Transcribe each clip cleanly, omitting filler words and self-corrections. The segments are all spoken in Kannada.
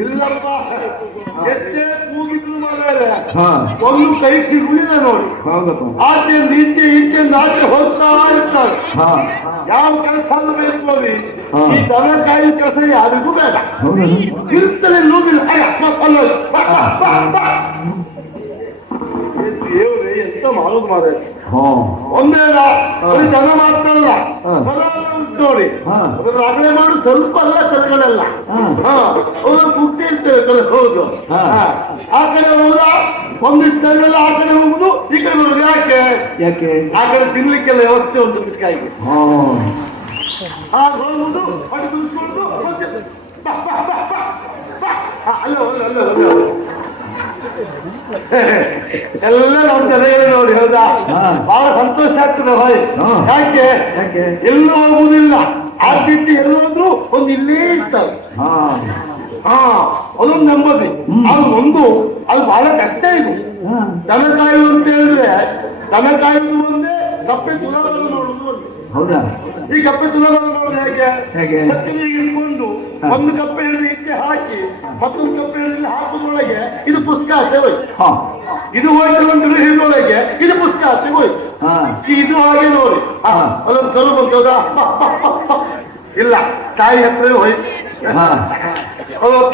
ಇಲ್ಲಪ್ಪ ಎಷ್ಟೇ ಕೂಗಿದ್ರು ಮಾಡಿದ್ರೆ ಒಂದು ಕೈ ಸಿಗುವುದಿಲ್ಲ ನೋಡಿ. ಆಚೆಯಿಂದ ಈಚೆ ಈಚೆಯಿಂದ ಆಚೆ ಹೋಗ್ತಾ ಇರ್ತಾರೆ. ಯಾವ ಕೆಲಸ ನೋಡಿ ಈ ದನಕಾಯಿ ಕೆಲಸ ಯಾರಿಗೂ ಬೇಡ. ಇರ್ತಲೇ ಲೂಬಿನ ಎಂತ ಮಾಡುದು ಮಾರೆ. ಒಂದೇ ದನ ಮಾತ್ರಲ್ಲ ನೋಡಿ ರಗಳೆ ಮಾಡು ಸ್ವಲ್ಪ ಅಲ್ಲ ಕಲೆಗಳೆಲ್ಲ ಬುದ್ಧಿ ಇರ್ತೇವೆ ಕಲೆ. ಹೌದು ಆ ಕಡೆ ಹೋದ ಒಂದಿಷ್ಟೆಲ್ಲ ಆ ಕಡೆ ಹೋಗುದು ಈ ಕಡೆ ಬರುದು. ಯಾಕೆ ಯಾಕೆ ಆ ಕಡೆ ತಿನ್ಲಿಕ್ಕೆಲ್ಲ ವ್ಯವಸ್ಥೆ ಉಂಟು ಮಿಕ್ಕಾಯಿಗೆ. ಹೋಗುದು ಹೊಟ್ಟೆ ತುಂಬಿಸ್ಕೊಳ್ಳುದು ಅಲ್ಲ ಅಲ್ಲ ಎಲ್ಲ ನಮ್ಮ ಜನಗಳೇ ನೋಡಿ. ಹೌದಾ ಬಹಳ ಸಂತೋಷ ಆಗ್ತದೆ ಭಾಯ್. ಯಾಕೆ ಎಲ್ಲೂ ಹೋಗುವುದಿಲ್ಲ. ಆ ರೀತಿ ಎಲ್ಲಾದ್ರೂ ಒಂದು ಇಲ್ಲೇ ಇರ್ತಾರೆ. ಅದೊಂದು ನೆಮ್ಮದಿ. ಅದು ಒಂದು ಅದು ಬಹಳ ಕಷ್ಟ ಇದೆ. ದನ ಕಾಯುವುದು ಅಂತ ಹೇಳಿದ್ರೆ ದನ ಕಾಯುವುದು ಒಂದೇ, ಕಪ್ಪೆ ತುಲಾವನ್ನು ನೋಡುವುದು ಒಂದೇ. ಹೌದಾ ಈ ಕಪ್ಪೆ ತುಲಾವನ್ನು ನೋಡುದು ಹೇಗೆ ಇಟ್ಕೊಂಡು ಒಂದು ಕಪ್ಪೆ ಹಿಡಿದು ಈಚೆ ಹಾಕಿ ಮತ್ತೊಂದು ಕಪ್ಪೆ ಹಿಡಿದು ಹಾಕುದೊಳಗೆ ಇದು ಪುಸ್ತಕ ಆಸೆ ಹೋಯ್ತು. ಇದು ಹೋಯ್ತು ಹಿಡಿದೊಳಗೆ ಇದು ಪುಸ್ತಕ ಆಸೆ ಹೋಯ್ತು. ಇದು ಹಾಗೆ ನೋಡಿ ಅದೊಂದು ಕರು ಬರ್ತದ ಇಲ್ಲ ತಾಯಿ ಹತ್ರ ಹೋಯ್ತು.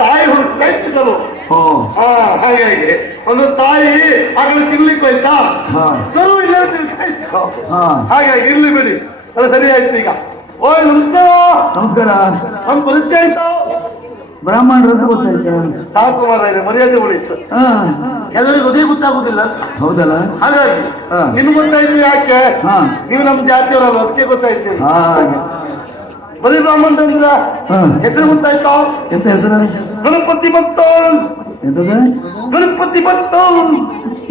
ತಾಯಿ ಹುಡುಕಾಯ್ತು ಕರು. ಹಾಗಾಗಿ ಒಂದು ತಾಯಿ ಆಗಲೇ ತಿನ್ಲಿಕ್ಕೆ ಹೋಯ್ತಾ ಕರು ಇಲ್ಲ ಹಾಗಾಗಿ ಇರ್ಲಿ ಬಿಡಿ ಅದು ಸರಿ ಆಯ್ತು. ಈಗ ಓಯ್ ನಮಸ್ಕಾರ. ನಮಸ್ಕಾರ. ನಮ್ ಪರಿಚಯ ಆಯ್ತಾ? ಬ್ರಾಹ್ಮಣರದ್ದು ಗೊತ್ತಾಯ್ತು. ಸಾಕು ಮಾರಾಯ ಮರ್ಯಾದೆ ಉಳಿತು. ಎಲ್ಲರಿಗೂ ಅದೇ ಗೊತ್ತಾಗುದಿಲ್ಲ. ಹೌದಲ್ಲ ಹಾಗಾಗಿ ನಿಮ್ಗೆ ಗೊತ್ತಾಯ್ತು. ಯಾಕೆ ನೀವು ನಮ್ ಜಾತಿಯವರಲ್ಲ ಅದಕ್ಕೆ ಗೊತ್ತಾಯ್ತು. ಬರೀ ಬ್ರಾಹ್ಮಣರಿಂದ ಹೆಸರು ಗೊತ್ತಾಯ್ತಾ? ಎಂತ ಹೆಸರು? ಗಣಪತಿ ಭತ್ತ. ಗಣಪತಿ ಭತ್ತ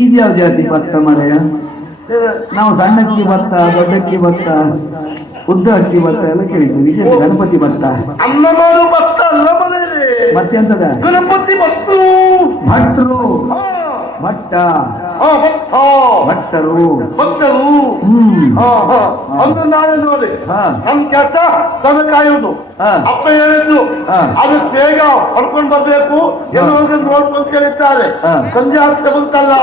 ಇದ್ಯಾವ ಜಾತಿ ಭತ್ತ ಮಾರಾಯ? ನಾವು ಸಣ್ಣಕ್ಕಿ ಭತ್ತ, ದೊಡ್ಡಕ್ಕಿ ಭತ್ತ, ಉದ್ದ ಅಕ್ಕಿ ಭತ್ತ ಎಲ್ಲ ಕೇಳಿದ್ವಿ. ಗಣಪತಿ ಭತ್ತ ಅನ್ನ ಮಾಡು ಭತ್ತ ಅಲ್ಲ ಮನೆಯಲ್ಲಿ. ಮತ್ತೆ ಎಂತದ? ಗಣಪತಿ ಭತ್ತ ಭಟ್ರು ಭಟ್ಟ ಭಟ್ಟರು ಭಕ್ತರು. ಒಂದು ನಾಳೆ ನೋಡಿ ನಮ್ ಕೆಲಸ ದನ ಕಾಯುವುದು. ಅಪ್ಪ ಹೇಳಿದ್ದು ಅದು ಬೇಗ ಹೊಡ್ಕೊಂಡು ಬರ್ಬೇಕು ಎಲ್ಲ ನೋಡ್ಕೊಂಡು ಕೇಳಿದ್ದಾರೆ. ಸಂಜೆ ಆಗ್ತಾ ಬಂತಲ್ಲ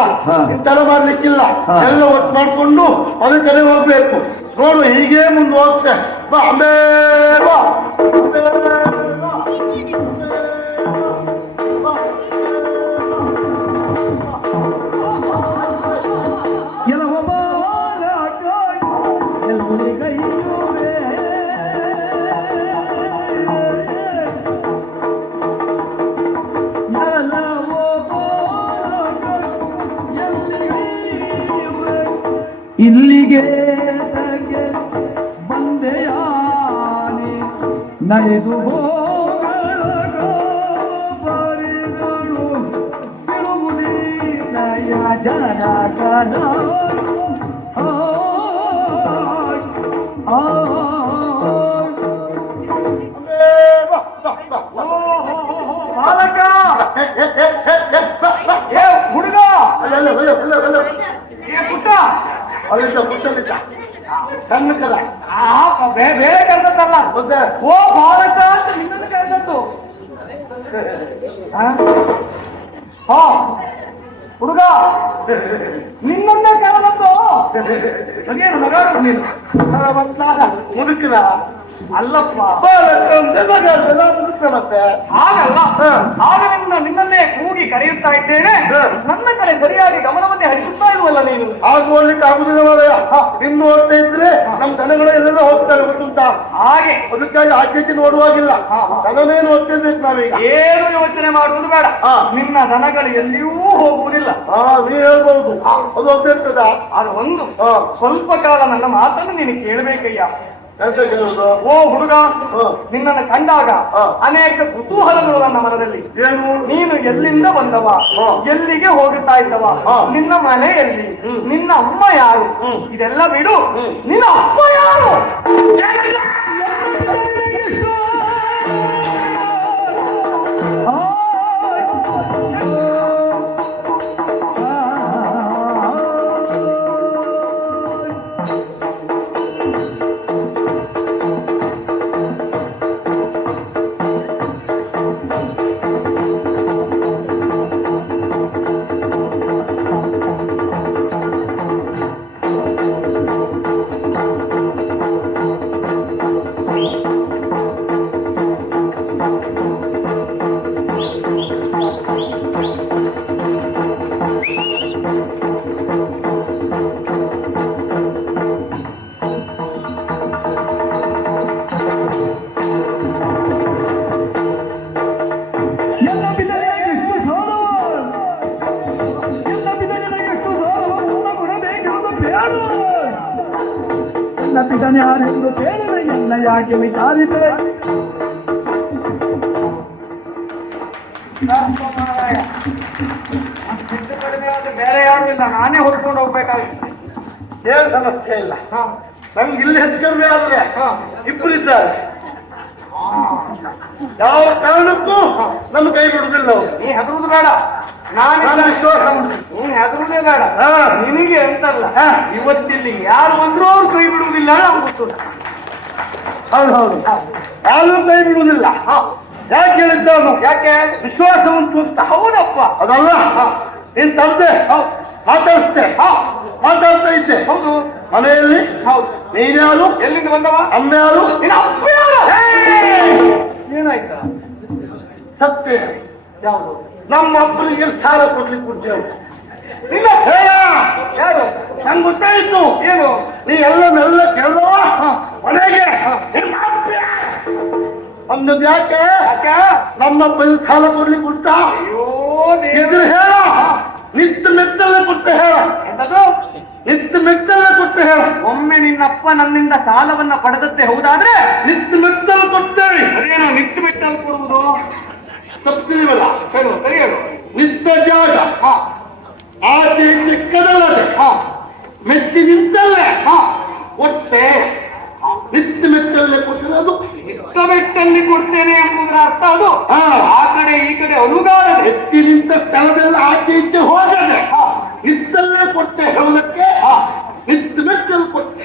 ಇಂತೆಲ್ಲ ಮಾಡ್ಲಿಕ್ಕಿಲ್ಲ. ಎಲ್ಲ ಒಟ್ಟು ಮಾಡ್ಕೊಂಡು ಅದ ಕಡೆ ಹೋಗ್ಬೇಕು. ನೋಡು ಹೀಗೆ ಮುಂದೆ ಹೋಗ್ತೆ ಬಾ ಅಂಬೇ ಬಾ. ಇಲ್ಲಿಗೆ ಬಂದೆಯಾನೆ ನಡೆದು ಹೋಗಳು ಬಿಡುವುದಿಲ್ಲ ಜನಗಣ. ಹುಡುಗ ಪುಟ್ಟ ಅಲ್ಲಿಂದ ಪುಟ್ಟಲಿದ್ದ ಸಣ್ಣ ಕಲ ಬೇರೆ ಕರ್ದಲ್ಲ. ಓ ಬಾಲಕ ಅಂತ ನಿನ್ನನ್ನು ಕರೆದದ್ದು. ಹುಡುಗ ನಿನ್ನನ್ನೇ ಕರೆದದ್ದು. ಅದೇನು ಮಗ ನೀನು ಮುದುಕಿನ ಅಲ್ಲಪ್ಪ ಮತ್ತೆ ಹಾಗಲ್ಲ. ಆಗ ನಿನ್ನನ್ನೇ ಕೂಗಿ ಕರೆಯುತ್ತಾ ಇದ್ದೇನೆ. ನನ್ನ ಕಡೆ ಸರಿಯಾಗಿ ಗಮನವನ್ನೇ ಹರಿಸುತ್ತಾ ಇಲ್ವಲ್ಲ ನೀನು? ಹಾಗೆ ಓಡ್ಲಿಕ್ಕೆ ಆಗುದಿಲ್ಲ ಮಾರಾಯ. ಇನ್ನು ಓಡ್ತಾ ಇದ್ರೆ ನಮ್ ದನಗಳು ಎಲ್ಲೆಲ್ಲ ಹೋಗ್ತಾರೆ ಗೊತ್ತುಂಟಾ? ಹಾಗೆ ಅದಕ್ಕಾಗಿ ಆಚೆ ನೋಡುವಾಗಿಲ್ಲ. ದನವೇ ನೋಡ್ತಾ ಇರ್ಬೇಕು ನಾವೀಗ. ಏನು ಯೋಚನೆ ಮಾಡುವುದು ಬೇಡ. ನಿನ್ನ ದನಗಳು ಎಲ್ಲಿಯೂ ಹೋಗುವುದಿಲ್ಲ. ನೀ ಹೇಳ್ಬಹುದು ಅದು ಹೋಗ್ತಿರ್ತದ. ಅದು ಒಂದು ಸ್ವಲ್ಪ ಕಾಲ ನನ್ನ ಮಾತನ್ನು ನೀನು ಕೇಳಬೇಕಯ್ಯ. ಎಂತ ಕೇಳುದು? ಓ ಹುಡುಗ, ನಿನ್ನನ್ನು ಕಂಡಾಗ ಅನೇಕ ಕುತೂಹಲಗಳು ನನ್ನ ಮನದಲ್ಲಿ. ಏನು? ನೀನು ಎಲ್ಲಿಂದ ಬಂದವ, ಎಲ್ಲಿಗೆ ಹೋಗುತ್ತಾ ಇದ್ದವ, ನಿನ್ನ ಮನೆ ಎಲ್ಲಿ, ನಿನ್ನ ಅಮ್ಮ ಯಾರು, ಇದೆಲ್ಲ ಬಿಡು. ನಿನ್ನ ಅಪ್ಪ ಯಾರು? ಯಾರೆಂದು ಕೇಳಿದ ಎಲ್ಲ ಯಾಕೆ ವಿಚಾರಿಸಿದೆ? ಬೇರೆ ಯಾರು ಇಲ್ಲ, ನಾನೇ ಹೊತ್ಕೊಂಡು ಹೋಗ್ಬೇಕಾಗಿತ್ತು. ಏನ್ ಸಮಸ್ಯೆ ಇಲ್ಲ. ನಂಗೆ ಇಲ್ಲಿ ಹೆಚ್ಚು ಕಡಿಮೆ ಆದ್ರೆ ಇಬ್ಬರು ಇದ್ದಾರೆ. ಯಾವ ಕಾರಣಕ್ಕೂ ನಮ್ಮ ಕೈ ಬಿಡುದಿಲ್ಲ ಅವರು. ನೀ ಹೆದರುದು ಬೇಡ, ನಾನು ವಿಶ್ವಾಸ ನೀನ್ ಹೆದರುದೇ ಬೇಡ. ನಿನಗೆ ಅಂತಲ್ಲ, ಇವತ್ತಿಲ್ಲಿ ಯಾರು ಬಂದ್ರು ಅವ್ರು ಕೈ ಬಿಡುವುದಿಲ್ಲ. ನಾವು ಗೊತ್ತು. ಹೌದು ಹೌದು, ಯಾರು ಕೈ ಬಿಡುವುದಿಲ್ಲ. ಯಾಕೆ ಹೇಳಿದ್ದವನು? ಯಾಕೆ? ವಿಶ್ವಾಸ ಉಂಟು ಅಂತ. ಹೌದಪ್ಪ. ಅದಲ್ಲ, ನೀನ್ ತಂದೆ ಮಾತಾಡಿಸ್ತೆ, ಮಾತಾಡ್ತಾ ಇದ್ದೆ. ಹೌದು. ಮನೆಯಲ್ಲಿ ಹೌದು. ನೀನ್ಯಾರು? ಎಲ್ಲಿಂದ ಬಂದವ? ಅಮ್ಮ ಯಾರು? ನಿನ್ನ ಅಪ್ಪ ಯಾರು? ಏನಾಯ್ತಾ? ಸತ್ಯ ಯಾವುದು? ನಮ್ಮ ಅಪ್ಪನಿಗೆ ಸಾಲ ಕೊಡ್ಲಿಕ್ಕೆ ಉದ್ಯೋಗ. ನಿನ್ನ ಯಾರು? ನಂಗೆ ಗೊತ್ತಾಯ್ತು. ಏನು? ನೀ ಎಲ್ಲ ಕೇಳಿದವ ಮನೆಗೆ ಅನ್ನೋದು ಯಾಕೆ? ಯಾಕೆ? ನಮ್ಮಪ್ಪನಿಗೆ ಸಾಲ ಕೊಡ್ಲಿಕ್ಕೆ ಉಂಟಾ? ಇದ್ರೆ ಹೇಳ, ನಿಂತು ಮೆತ್ತಲ್ಲೇ ಕೊಟ್ಟು ಹೇಳ. ಎಂತದು? ನಿಂತು ಮೆತ್ತಲ್ಲೇ ಕೊಟ್ಟು ಹೇಳ. ಒಮ್ಮೆ ನಿನ್ನಪ್ಪ ನನ್ನಿಂದ ಸಾಲವನ್ನ ಪಡೆದತ್ತೆ ಹೌದಾದ್ರೆ ನಿಂತು ಮೆತ್ತಲು ಕೊಡ್ತೇವೆ. ಅದೇನು ನಿತ್ತು ಮೆಟ್ಟಲು ಕೊಡುವುದು? ತಪ್ಪಿಲ್ವಲ್ಲ? ಹೇಳು, ಸರಿ ಹೇಳು. ನಿಂತ ಜಾಗ ಆಚೆ ಈಚೆ ಕದಲದೆ ಮೆತ್ತಿ ನಿಂತಲ್ಲೇ ಕೊಟ್ಟೆ. ನಿಂತು ಮೆತ್ತಲ್ಲೇ ಕೊಟ್ಟರೆ ಅದು ನಿತ್ತ ಮೆಟ್ಟಲ್ಲಿ ಕೊಡ್ತೇನೆ ಎಂಬುದರ ಅರ್ಥ ಅದು. ಆ ಕಡೆ ಈ ಕಡೆ ಅಲುಗಾಡದೆ ಎತ್ತಿ ನಿಂತ ಸ್ಥಳದಲ್ಲಿ ಆಚೆ ಈಚೆ ಹೋಗದೆ ನಿತ್ತಲ್ಲೇ ಕೊಟ್ಟೆ ಹೇಳೋದಕ್ಕೆ ನಿಂತು ಮೆತ್ತಲು ಕೊಟ್ಟೆ.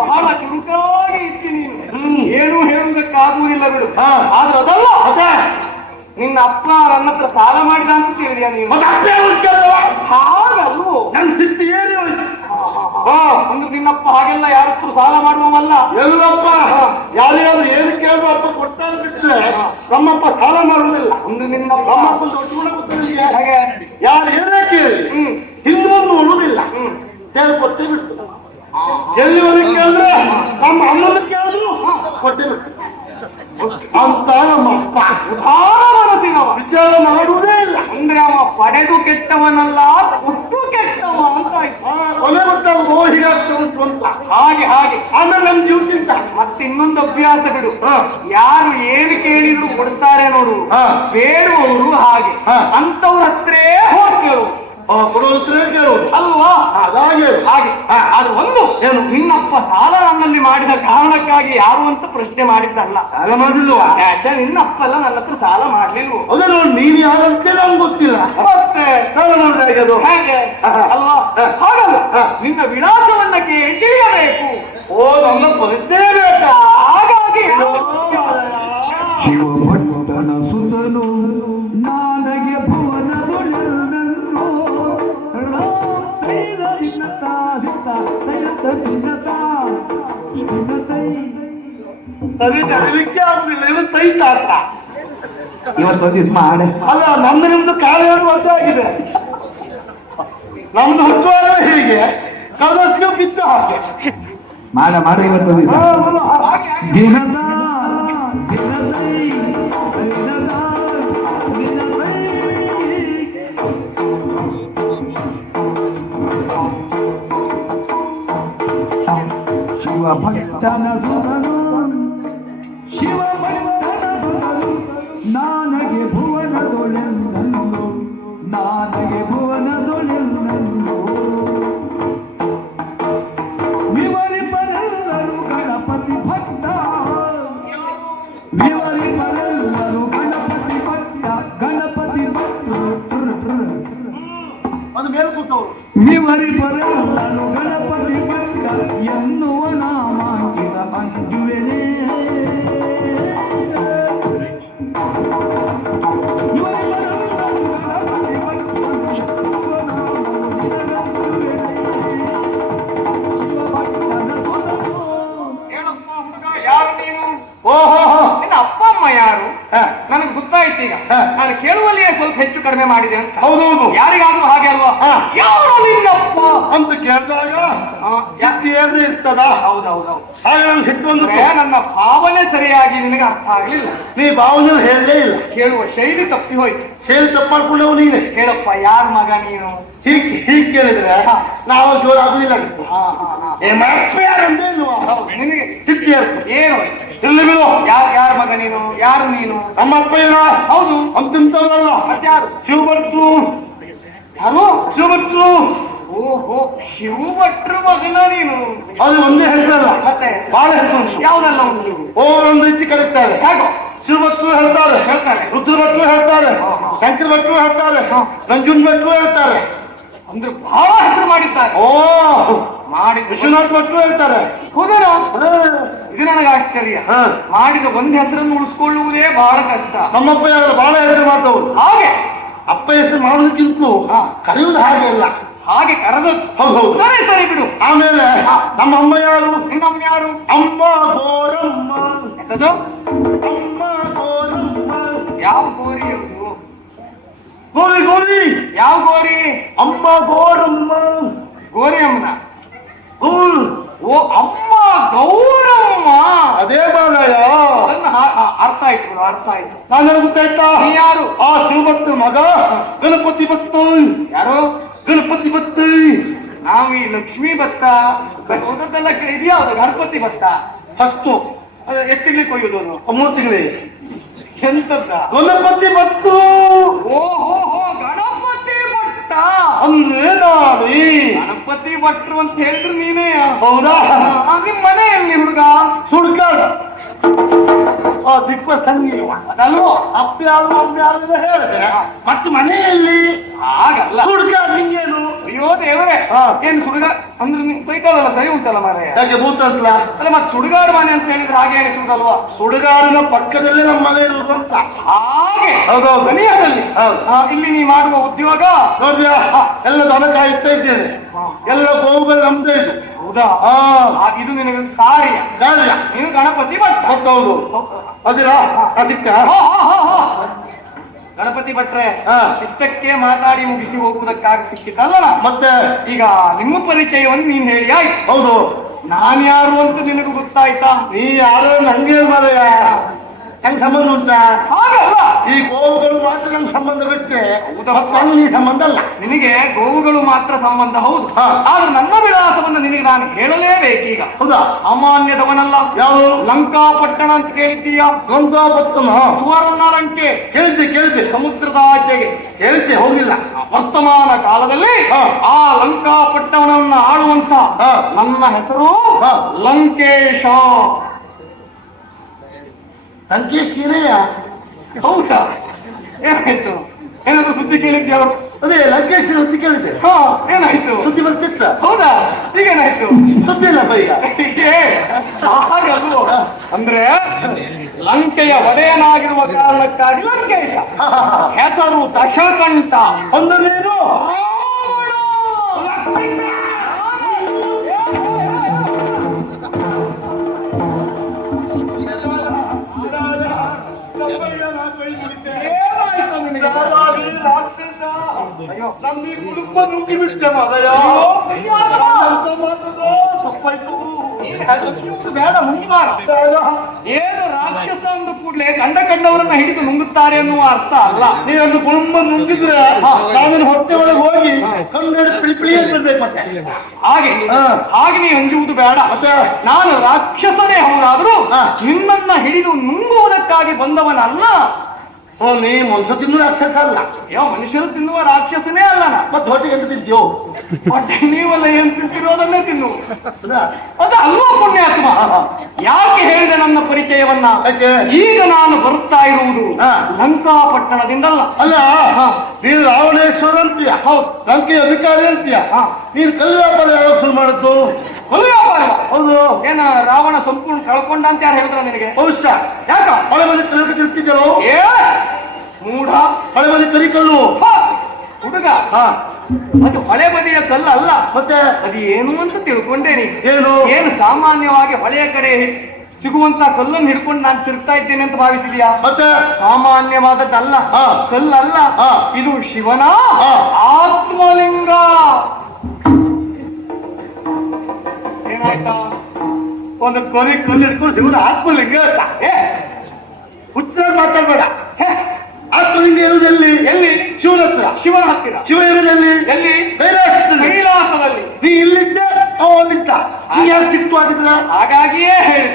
ಬಹಳ ಚುರುಕಾಗಿ ಇತ್ತು ನೀನು. ಏನು ಹೇಳುವುದಕ್ಕಾಗುವುದಿಲ್ಲ ಬಿಡು. ಆದ್ರೆ ಅದಲ್ಲ, ಅದೇ ನಿನ್ನ ಅಪ್ಪ ನನ್ನ ಹತ್ರ ಸಾಲ ಮಾಡಿದ ಅಂತ ತಿಳಿದ್ಯಾ ನೀನು? ಹಾಗಲ್ವೋ? ನನ್ನ ಸ್ಥಿತಿ ಏನು ಹೋಯ್ತು? ಒಂದು ನಿನ್ನಪ್ಪ ಹಾಗೆಲ್ಲ ಯಾರತ್ರ ಸಾಲ ಮಾಡುವವಲ್ಲ. ಎಲ್ಲಪ್ಪ ಯಾರ್ಯಾರು ಏನು ಕೇಳುವ ಅಪ್ಪ ಕೊಡ್ತಾರೆ ಬಿಟ್ಟರೆ ನಮ್ಮಪ್ಪ ಸಾಲ ಮಾಡುವುದಿಲ್ಲ. ಒಂದು ನಿನ್ನ ನಮ್ಮಪ್ಪ ದೊಡ್ಡ ಗುಣ ಗೊತ್ತಿಲ್ಲ. ಹಾಗೆ ಯಾರು ಏನೇ ಕೇಳಿ ಹಿಂದೊಂದು ಉಳುವುದಿಲ್ಲ. ಕೇಳ್ಕೊಟ್ಟೆ ಬಿಟ್ಟು ಎಲ್ಲಿವರೆಗೆ ಕೇಳಿದ್ರೆ ನಮ್ಮ ಅಣ್ಣನ ಕೇಳಿದ್ರು ಕೊಟ್ಟೆ ಬಿಟ್ಟು ಅಂತ ನಮ್ಮ ಅಪ್ಪ ಮನಸ್ಸಿನವ ವಿಚಾರ ಮಾಡುವುದೇ ಇಲ್ಲ. ಅಂದ್ರೆ ಅವ ಪಡೆದು ಕೆಟ್ಟವನಲ್ಲ, ಕೊಟ್ಟು ಕೆಟ್ಟವ ಅಂತ ಆಯ್ತು. ಕೊನೆ ಗೊತ್ತಾಗ ಹೀಗಾಗ್ತಾ ಉಂಟು ಅಂತ. ಹಾಗೆ ಹಾಗೆ ಆಮೇಲೆ ನಮ್ಮ ಜೀವಕ್ಕಿಂತ ಮತ್ತೆ ಇನ್ನೊಂದು ಅಭ್ಯಾಸ ಬಿಡು. ಯಾರು ಏನು ಕೇಳಿದ್ರು ಕೊಡ್ತಾರೆ ನೋಡು, ಬೇಡುವವರು ಹಾಗೆ ಅಂತವ್ರ ಹತ್ರೇ ಹೋಗ್ತೇವೆ. ಕೊಡೋದ್ರ ಕೇಳುವುದು ಅಲ್ವಾ? ಅದಾಗೆ ಹಾಗೆ. ಅದು ಒಂದು ಏನು, ನಿನ್ನಪ್ಪ ಸಾಲ ನನ್ನಲ್ಲಿ ಮಾಡಿದ ಕಾರಣಕ್ಕಾಗಿ ಯಾರು ಅಂತ ಪ್ರಶ್ನೆ ಮಾಡಿದ್ದಲ್ಲ. ಸಾಲ ಮಾಡಿಲ್ವಾ? ನಿನ್ನಪ್ಪ ಎಲ್ಲ ನನ್ನ ಹತ್ರ ಸಾಲ ಮಾಡ್ಲಿಲ್ವ? ಅದನ್ನು ನೀನು ಯಾರಂತ ನಮ್ಗೆ ಗೊತ್ತಿಲ್ಲ. ಮತ್ತೆ ಸಾಲ ಮಾಡಿದಾಗ ಅದು ಹೇಗೆ ಅಲ್ವಾ? ಹಾಗಲ್ಲ, ನಿನ್ನ ವಿಳಾಸವನ್ನ ತಿಳಿಯಬೇಕು. ಓ, ನಮ್ಮ ಪರಿಚಯ ಬೇಕಾ? ಹಾಗಾಗಿ ಶಿವಭಟ್ಟನ ಸುತನು ನನಗೆ ಭುವನದೊಳೆಲ್ಲೋ ಸರಿ ತರಲಿಕ್ಕೆ ಆಗುದಿಲ್ಲ. ಇದು ತೈತಾಟ. ಇವತ್ತು ದಿವಸ ಮಾಡೆ ಅಲ್ಲ, ನಮ್ದು ನಿಮ್ದು ಕಾಲ 2 ವರ್ಷ ಆಗಿದೆ. ನಮ್ದು ಹಕ್ಕುವಾರ ಹೀಗೆ ಕದಸ್ಗೆ ಬಿದ್ದು ಹಾಗೆ ಮಾಡ ಇವತ್ತು ದಿವಸ ದಿನದ ಶಿವ ಭಕ್ತನ ಸುತನು ಶಿವ ಭಕ್ತನ ಸುತನು ನನಗೆ ಭುವನದೊಳೆಂದನು ನನಗೆ ಭುವನದೊಳೆಂದನು ವಿವರಿಪರೆಲ್ಲರೂ ಗಣಪತಿ ಭಕ್ತ ವಿವರಿಪರೆಲ್ಲರೂ ಗಣಪತಿ ಭಕ್ತ ಗಣಪತಿ ಭಕ್ತರು ಅದು ಮೇಲೆ ಕೂತವರು ವಿವರಿಪರೆಲ್ಲರೂ ಗಣಪತಿ ಭಕ್ತ ಎನ್ನುವ ನಾಮಾಂಕಿತ ಅಂಜುವೆನೇ ಓಹೋ ನಿನ್ನ ಅಪ್ಪ ಅಮ್ಮ ಯಾರು ನನಗೆ ಗೊತ್ತಾಯ್ತು ಈಗ ನಾನು ಕೇಳುವಲ್ಲಿಯೇ ಸ್ವಲ್ಪ ಹೆಚ್ಚು ಕಡಿಮೆ ಮಾಡಿದೆ ಅಂತ ಹೌದೌದು ಯಾರಿಗಾದ್ರೂ ಹಾಗೆ ಅಲ್ವಾ ಯಾರು ನಿನ್ನಪ್ಪ ಅಂತ ಕೇಳಿದಾಗ ಎತ್ತಿ ಏನ್ರಿ ಇರ್ತದ ಹೌದೌದೌದು ಹಾಗೆ ನಮ್ಗೆ ಸಿಟ್ಟು ನನ್ನ ಭಾವನೆ ಸರಿಯಾಗಿ ನಿನಗೆ ಅರ್ಥ ಆಗ್ಲಿಲ್ಲ ನೀ ಭಾವನೆ ಹೇಳಲೇ ಇಲ್ಲ ಕೇಳುವ ಶೈಲಿ ತಪ್ಪಿ ಹೋಯ್ತು ಹೇಳಿ ತಪ್ಪು ಮಾಡ್ಕೊಂಡವು ನೀನೆ ಹೇಳಪ್ಪ ಯಾರ ಮಗ ನೀನು ಹೀಗ್ ಕೇಳಿದ್ರೆ ನಾವು ಜೋರ ಆಗುದಿಲ್ಲ ಯಾರಂದೇ ಇಲ್ವಾ ನಿನಗೆ ಸಿಟ್ಟಿ ಏನು ಇಲ್ಲಿ ಬಿಡು ಯಾರ ಮಗ ನೀನು ಯಾರು ನೀನು ನಮ್ಮ ಅಪ್ಪ ಏನ ಹೌದು ಅಂತಿಂತವಲ್ಲ ಮತ್ಯಾರು ಶಿವಭಟ್ರು ಯಾರು ಶಿವಭಟ್ರು ಓಹೋ ಶಿವಭಟ್ರು ಮಗನ ನೀನು ಅದು ಒಂದೇ ಹೆಸರಲ್ಲ ಮತ್ತೆ ಬಹಳ ಹೆಸರು ಯಾವ್ದಲ್ಲ ಉಂಟು ಒಂದು ರೀತಿ ಕರೀತಾರೆ ಹೇಗೋ ಶಿವಭಟ್ರು ಹೇಳ್ತಾರೆ ರುದ್ರ ಭಟ್ರು ಹೇಳ್ತಾರೆ ಶಂಕರ ಭಟ್ರು ಹೇಳ್ತಾರೆ ನಂಜುನ್ ಭಟ್ರು ಹೇಳ್ತಾರೆ ಅಂದ್ರೆ ಬಹಳ ಹೆಸರು ಮಾಡಿದ್ದಾರೆ ಓ ಮಾಡಿ ವಿಶ್ವನಾಥ್ ಭಟ್ರು ಹೇಳ್ತಾರೆ ಹೌದೇನೋ ಇದು ನನಗೆ ಆಶ್ಚರ್ಯ ಮಾಡಿದ ಒಂದ್ ಹೆಸರನ್ನು ಉಳಿಸ್ಕೊಳ್ಳುವುದೇ ಬಹಳ ಕಷ್ಟ ನಮ್ಮಪ್ಪ ಬಹಳ ಹೆಸರು ಮಾಡ್ತವ್ರು ಹಾಗೆ ಅಪ್ಪ ಹೆಸರು ಮಾಡೋದಕ್ಕಿಂತ ಕರೆಯುವುದು ಹಾಗೆ ಅಲ್ಲ ಹಾಗೆ ಕರೆದದ್ದು ಹೌದು ಸರಿ ಸರಿ ಬಿಡು ಆಮೇಲೆ ನಮ್ಮ ಅಮ್ಮ ಯಾರು ನಿನ್ನಮ್ಮ ಯಾರು ಅಮ್ಮ ಗೋರಮ್ಮ ಎಂತದು ಅಮ್ಮ ಗೋರಮ್ಮ ಯಾವ ಗೋರಿ ಅದು ಗೋರಿ ಗೋರಿ ಯಾವ ಗೋರಿ ಅಮ್ಮ ಗೋರಮ್ಮ ಗೋರಿ ಅಮ್ಮನ ಗೋಲ್ ಓ ಅಮ್ಮ ಗೌರಮ್ಮ ಅದೇ ಮಾರಾಯ ಅರ್ಥ ಆಯ್ತು ಬಿಡು ಅರ್ಥ ಆಯ್ತು ನಾನು ಗೊತ್ತಾಯ್ತಾ ನೀ ಯಾರು ಆ ಶಿವಭಕ್ತ ಮಗ ಗಣಪತಿ ಭಕ್ತ ಯಾರು ಗಣಪತಿ ಭಕ್ತ ನಾವು ಈ ಲಕ್ಷ್ಮೀ ಭತ್ತ ಓದದ್ದೆಲ್ಲ ಇದೆಯಾ ಅದು ಗಣಪತಿ ಭತ್ತ ಫಸ್ಟು ಅದು ಎಷ್ಟಿಗ್ಲಿ ಕೊಯ್ಯುದು ಅದು 3 ತಿಂಗಳಿಗೆ ಎಂತದ್ದ ಗಣಪತಿ ಭಕ್ತು ಓಹೋ ಗಣಪತಿ ಭಟ್ಟ ಅಂದ್ರೆ ನಾನೇ ಗಣಪತಿ ಭಟ್ರು ಅಂತ ಹೇಳಿದ್ರು ನೀನೇ ಹೌದಾ ನಿಮ್ ಮನೆಯಲ್ಲಿ ಹುಡುಗ ಸುಡ್ಕಾಡ್ ಆ ದಿಕ್ಕ ಸಂಗಿ ಅದಲ್ವೋ ಅಪ್ಪ ಯಾರು ಅಮ್ಮ ಯಾರು ಹೇಳಿದ್ರೆ ಮತ್ತೆ ಮನೆಯಲ್ಲಿ ಹಾಗಲ್ಲ ಸುಡ್ಕಾಡ್ ನಿಂಗೇನು ಅಯ್ಯೋ ದೇವರೇ ಏನ್ ಸುಡುಗ ಅಂದ್ರೆ ನಿನ್ ಕೈಕಾಲಲ್ಲ ಸರಿ ಉಂಟಲ್ಲ ಮಾರೇ ಯಾಕೆ ಭೂತನ್ಸ್ಲ ಅಲ್ಲ ಮತ್ತೆ ಸುಡುಗಾಡು ಮನೆ ಅಂತ ಹೇಳಿದ್ರೆ ಹಾಗೆ ಅನಿಸುವುದಲ್ವಾ ಸುಡುಗಾಡಿನ ಪಕ್ಕದಲ್ಲೇ ನಮ್ಮ ಮನೆ ಇರುವುದು ಅಂತ ಹಾಗೆ ಹೌದೌದು ಮನೆಯಲ್ಲಿ ಇಲ್ಲಿ ನೀ ಮಾಡುವ ಉದ್ಯೋಗ ನೋಡ್ಯಾ ಎಲ್ಲ ದನ ಕಾಯ್ತಾ ಇದ್ದೇನೆ ಎಲ್ಲ ಗೋವುಗಳು ನಮ್ದೇ ಇದು ಹೌದಾ ಇದು ನಿನಗೆ ಕಾರ್ಯ ಕಾರ್ಯ ನೀನು ಗಣಪತಿ ಭಟ್ಟ ಹೌದು ಅದಿರಾ ಅದಕ್ಕ ಗಣಪತಿ ಭಟ್ರೆ ಇಷ್ಟಕ್ಕೆ ಮಾತಾಡಿ ಮುಗಿಸಿ ಹೋಗುವುದಕ್ಕಾಗಿ ಸಿಕ್ಕಿತಲ್ಲ ಮತ್ತೆ ಈಗ ನಿಮ್ಮ ಪರಿಚಯವನ್ನು ನೀನ್ ಹೇಳಿ ಆಯ್ತು ಹೌದು ನಾನ್ ಯಾರು ಅಂತ ನಿನಗೂ ಗೊತ್ತಾಯ್ತಾ ನೀ ಯಾರೋ ನಂಗೆ ಮಾರಯ್ಯ ನಂಗೆ ಸಂಬಂಧ ಉಂಟಾ ಹಾಗಲ್ಲ ಈ ಗೋವುಗಳು ಮಾತ್ರ ನಂಗೆ ಸಂಬಂಧ ಬಿಟ್ಟರೆ ನಂಗೆ ಸಂಬಂಧ ಅಲ್ಲ ನಿನಗೆ ಗೋವುಗಳು ಮಾತ್ರ ಸಂಬಂಧ ಹೌದು ಆದ್ರೆ ನನ್ನ ವಿಳಾಸವನ್ನು ನಿನಗೆ ನಾನು ಹೇಳಲೇಬೇಕೀಗ ಹೌದಾ ಸಾಮಾನ್ಯದವನಲ್ಲ ಯಾವ ಲಂಕಾಪಟ್ಟಣ ಅಂತ ಕೇಳಿದ್ದೀಯಾ ಲಂಕಾಪಟ್ಟಣ ಸುವರ್ಣ ಲಂಕೆ ಕೇಳಿದ್ದೆ ಸಮುದ್ರದ ಆಚೆಗೆ ಕೇಳಿದ್ದೆ ಹೋಗಿಲ್ಲ ವರ್ತಮಾನ ಕಾಲದಲ್ಲಿ ಆ ಲಂಕಾಪಟ್ಟಣವನ್ನು ಆಳುವಂತ ನನ್ನ ಹೆಸರು ಲಂಕೇಶ ಲಂಕೇಶ್ ಏನೆಯ ಹೌದಾ ಏನಾಯ್ತು ಏನಾದ್ರು ಸುದ್ದಿ ಕೇಳಿದ್ದೆ ಅವರು ಅದೇ ಲಂಕೇಶ್ ಸುದ್ದಿ ಕೇಳಿದ್ದೆ ಏನಾಯ್ತು ಸುದ್ದಿ ಬರ್ತಿತ್ತ ಹೌದಾ ಈಗೇನಾಯ್ತು ಸುದ್ದಿ ಇಲ್ಲಪ್ಪ ಈಗ ಹಾಗಲ್ವೋ ಅಂದ್ರೆ ಲಂಕೆಯ ಒಡೆಯನಾಗಿರುವ ಕಾರಣಕ್ಕಾಗಿ ಲಂಕೇಶ ಹೆಸರು ದಶಕಂಠ ಒಂದು ನೀರು ರಾಕ್ಷಸ ಅಯ್ಯೋ ನಮ್ಗೆ ಕುಟುಂಬ ನುಗ್ಗಿ ಬಿಟ್ಟೆ ಮಾದಯ್ಯ ತಪ್ಪಾಯ್ತು ಬೇಡ ಮುಂಗಾರ ಏನು ರಾಕ್ಷಸ ರಾಕ್ಷಸ ಅಂದ ಕೂಡಲೇ ಗಂಡ ಕಂಡವರನ್ನ ಹಿಡಿದು ನುಂಗುತ್ತಾರೆ ಅನ್ನುವ ಅರ್ಥ ಅಲ್ಲ. ನೀವೊಂದು ಕುಟುಂಬ ನುಂಗಿದ್ರೆ ನಾವಿನ ಹೊಟ್ಟೆ ಒಳಗೆ ಹೋಗಿ ಕಣ್ಣು ಪಿಳಿ ಇರ್ಬೇಕು ಮತ್ತೆ. ಹಾಗೆ ಹಾಗೆ ನೀ ಅಂಜುವುದು ಬೇಡ. ನಾನು ರಾಕ್ಷಸನೇ ಹೌದಾದ್ರೂ ನಿನ್ನನ್ನ ಹಿಡಿದು ನುಂಗುವುದಕ್ಕಾಗಿ ಬಂದವನಲ್ಲ. ನೀ ಮನುಷ್ಯ ತಿನ್ನುವ ರಾಕ್ಷಸ ಅಲ್ಲ. ಯಾವ ಮನುಷ್ಯರು ತಿನ್ನುವ ರಾಕ್ಷಸನೇ ಅಲ್ಲ. ಮತ್ತೆ ಹೊಟ್ಟೆಗೆ ಎಂತ ತಿಂತೀಯೋ? ಹೊಟ್ಟೆ ನೀವಲ್ಲ ಏನ್ ತಿಂತಿರೋದನ್ನೇ ತಿನ್ನು. ಅದು ಅಲ್ವಾ ಪುಣ್ಯಾತ್ಮ? ಯಾಕೆ ಹೇಳಿದೆ ನನ್ನ ಪರಿಚಯವನ್ನ? ಈಗ ನಾನು ಬರುತ್ತಾ ಇರುವುದು ಲಂಕಾಪಟ್ಟಣದಿಂದಲ್ಲ. ಅಲ್ಲ, ನೀನು ರಾವಣೇಶ್ವರ ಅಂತೀಯ, ಹೌದು, ಲಂಕೆಯ ಅಧಿಕಾರಿ ಅಂತೀಯ. ನೀನು ಕಲ್ಲು ವ್ಯಾಪಾರ ಯಾವಾಗ ಶುರು ಮಾಡಿದ್ದು? ಕಲ್ಲು ವ್ಯಾಪಾರ? ಹೌದು. ಏನ ರಾವಣ ಸಂಪೂರ್ಣ ಕಳ್ಕೊಂಡ ಅಂತ ಯಾರು ಹೇಳಿದ್ರ ನಿನಗೆ? ಭವಿಷ್ಯ ಯಾಕ ಹಳೆ ಮನೆ ತಿರುಗಿದ್ದರು? ಮೂಢ, ಹಳೆ ಮನೆ ಕರಿಕಲ್ಲು ಹುಡುಗ. ಅದು ಹೊಳೆ ಬದಿಯ ಕಲ್ಲು ಅಲ್ಲ. ಮತ್ತೆ ಅದು ಏನು ಅಂತ ತಿಳ್ಕೊಂಡೇನಿ. ಏನು ಸಾಮಾನ್ಯವಾಗಿ ಹೊಳೆಯ ಕಡೆ ಸಿಗುವಂತ ಕಲ್ಲನ್ನು ಹಿಡ್ಕೊಂಡು ನಾನು ತಿರುಗ್ತಾ ಇದ್ದೇನೆ ಅಂತ ಭಾವಿಸಿದ್ಯಾ? ಮತ್ತೆ ಸಾಮಾನ್ಯವಾದದ್ದಲ್ಲ, ಕಲ್ಲಲ್ಲ, ಇದು ಶಿವನ ಆತ್ಮಲಿಂಗ. ಏನಾಯ್ತಾ? ಒಂದು ಕೊನೆ ಕಲ್ಲು ಹಿಡ್ಕೊಂಡು ಶಿವನ ಆತ್ಮಲಿಂಗ ಹುಚ್ಚ ಮಾತಾಡ್ಬೇಡ. ಆತ್ಮಲಿಂಗ ಇರುವುದಲ್ಲಿ ಎಲ್ಲಿ? ಶಿವನ ಹತ್ರ. ಶಿವನ ಹತ್ತಿರ. ಶಿವ ಇರುವುದಲ್ಲಿ ಎಲ್ಲಿ? ಕೈಲಾಸದಲ್ಲಿ. ನೀ ಇಲ್ಲಿದ್ದೆ, ಅಲ್ಲಿದ್ದ. ನೀ ಯಾರು ಸಿಕ್ತು ಆಗಿದ್ರ? ಹಾಗಾಗಿಯೇ ಹೇಳಿ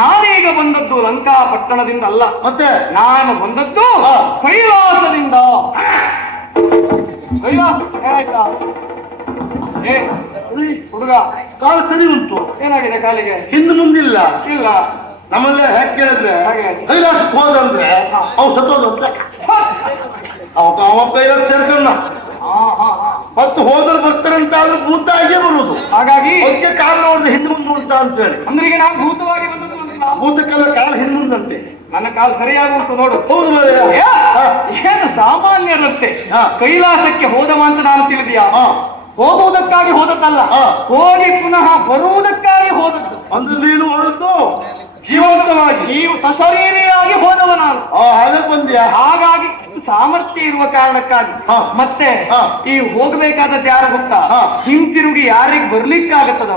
ನಾನೀಗ ಬಂದದ್ದು ಲಂಕಾಪಟ್ಟಣದಿಂದ ಅಲ್ಲ. ಮತ್ತೆ ನಾನು ಬಂದದ್ದು ಕೈಲಾಸದಿಂದ. ಕೈಲಾಸ ಆಯ್ತಾ? ಹುಡುಗ ಕಾಲು ಸರಿ ಉಂಟು. ಏನಾಗಿದೆ ಕಾಲಿಗೆ? ಹಿಂದೆ ಮುಂದಿಲ್ಲ. ಇಲ್ಲ. ನಮ್ಮಲ್ಲೇ ಹೇಗೆ ಕೇಳಿದ್ರೆ ಕೈಲಾಸಕ್ಕೆ ಹೋದಂದ್ರೆ ಅವ್ ಸತ್ತೋದಂತ ಅವ ಕೈಲಾಸ ಸೇರ್ಕೊಂಡ ಮತ್ತು ಹೋದ್ರೆ ಬರ್ತಾರಂತ ಆದ್ರೆ ಭೂತ ಆಗೇ ಬರುವುದು. ಹಾಗಾಗಿ ಅದಕ್ಕೆ ಕಾಲ ನೋಡಿದ್ರೆ ಹಿಂದೆ ಮುಂದೆ ಉಂಟ ಅಂತ ಹೇಳಿ. ಅಂದ್ರೆ ಈಗ ನಾನು ಭೂತವಾಗಿ ಬಂದದ್ದು. ಭೂತಕ್ಕೆಲ್ಲ ಕಾಲ ಹಿಂದೆ ಮುಂದಂತೆ. ನನ್ನ ಕಾಲು ಸರಿಯಾಗಿ ಉಂಟು ನೋಡು. ಹೌದು. ಏನು ಸಾಮಾನ್ಯರಂತೆ ಕೈಲಾಸಕ್ಕೆ ಹೋದವ ಅಂತ ನಾನು ತಿಳಿದಿಯಾ? ಹೋಗುವುದಕ್ಕಾಗಿ ಹೋದದ್ದಲ್ಲ, ಹೋಗಿ ಪುನಃ ಬರುವುದಕ್ಕಾಗಿ ಹೋದದ್ದು. ಅಂದ್ರೆ ನೀನು ಹೊರತು ಜೀವಂತವಾಗಿ ಸಶರೀರಿಯಾಗಿ ಹೋದವ ನಾನು. ಹಾಗೆ ಬಂದ್ಯಾ? ಹಾಗಾಗಿ ಸಾಮರ್ಥ್ಯ ಇರುವ ಕಾರಣಕ್ಕಾಗಿ. ಮತ್ತೆ ಈ ಹೋಗ್ಬೇಕಾದದ್ದು ಯಾರು ಗೊತ್ತಾ? ಹಿಂತಿರುಗಿ ಯಾರಿಗೆ ಬರ್ಲಿಕ್ಕಾಗತ್ತದ